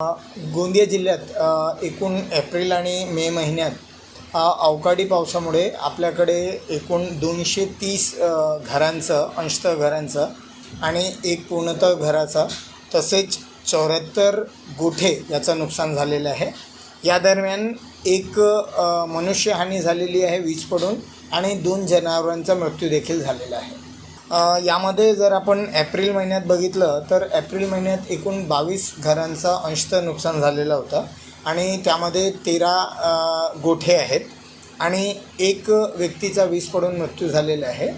गोंदिया जिल्ह्यात एकूण एप्रिल आणि मे महिन्यात अवकाळी पावसामुळे आपल्याकडे एकूण 230 घरांचं, अंशतः घरांचं आणि एक पूर्णतः घराचा तसेच 74 गोठे याचं नुकसान झालेलं आहे. या दरम्यान एक मनुष्यहानी झालेली आहे वीज पडून आणि 2 जनावरांचा मृत्यू देखील झालेला आहे. यामध्ये जर आपण एप्रिल महिन्यात बघितलं तर एप्रिल महिन्यात एकूण 22 घरांचा अंशतः नुकसान झालेला होता आणि त्यामध्ये 13 गोठे आहेत आणि एक व्यक्तीचा वीज पडून मृत्यू झालेला आहे.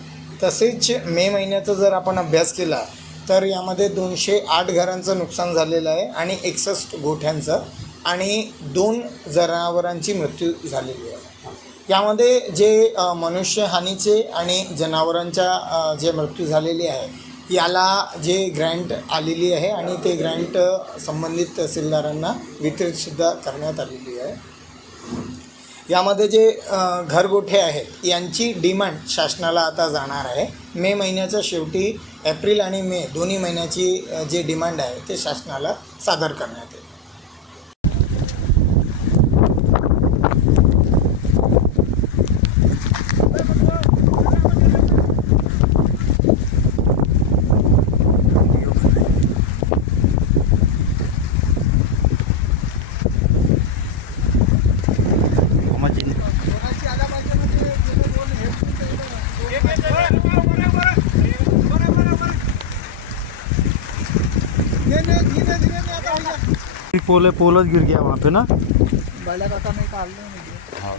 तसेच मे महिन्याचा जर आपण अभ्यास केला तर यामध्ये 208 घरांचं नुकसान झालेलं आहे आणि 61 गोठ्यांचं आणि 2 जनावरांची मृत्यू झालेली आहे. यामध्ये जे मनुष्यहानीचे आणि जनावरांच्या जे मृत्यू झालेली आहे याला जे ग्रँट आलेली आहे आणि ते ग्रँट संबंधित तहसीलदारांना वितरितसुद्धा करण्यात आलेली आहे. यामध्ये जे घरगोठे आहेत यांची डिमांड शासनाला आता जाणार आहे. मे महिन्याच्या शेवटी एप्रिल आणि मे दोन्ही महिन्याची जे डिमांड आहे ते शासनाला सादर करण्यात येईल. पोलच गिर गया वहाँ पे ना। हाँ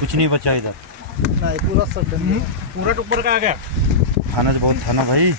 कुछ नहीं बचा इधर, नहीं पूरा सब पूरा ऊपर का आ गया। खाना बहुत था ना भाई।